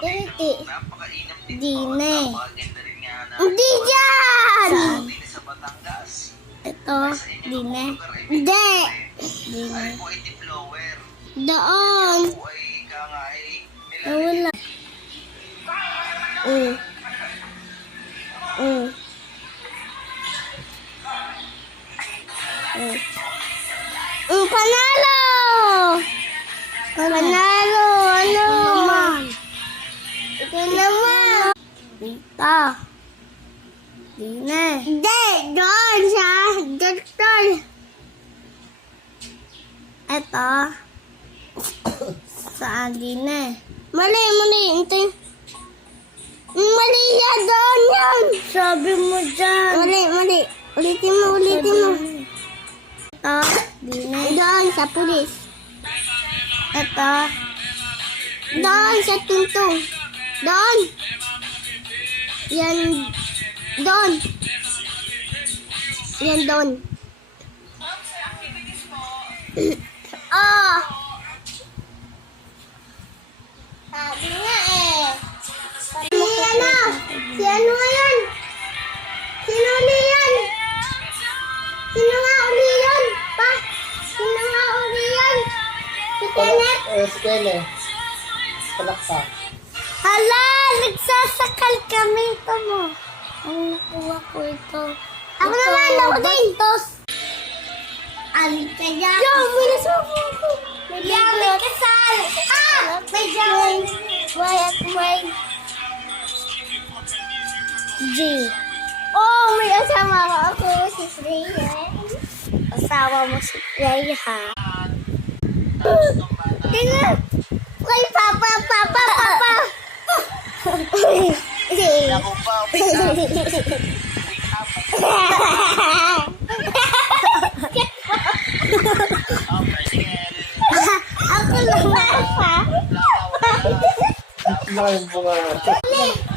Hindi. Dine. Hindi dyan! Ito, dine. Hindi. Dine. Doon. Nawala. Panalo! Panalo! Ano? Ito naman. Dito. Dine. Hindi. Doon siya. Doon. Ito. Saan dine? Mali. Ito. Mali yan. Doon yan. Sabi mo dyan. Mali. Ulitin mo. Ito. Dine. Doon sa pulis. Ito. Doon sa tuntong. Doon. Yan. Doon. Yan doon. Oh. Sabi nga eh. Si ano nga yan? Sino uli yan? Sino nga uli yan? Pa? Sino nga uli yan? Si Kenneth? Si Kenneth. Palakpak. Hala! Nagsasakal kami. Ito mo. Ang nakuha ko ito. Ako naman ako din. Alit ka dyan. Yo, may nasubo ko. May kasal. May jamin. May G. Oh, may asawa ko. Ako si Freya. Asawa mo si Freya. Tingnan. Kay Papa. Ako pa, Ako lang Papa. Laki mga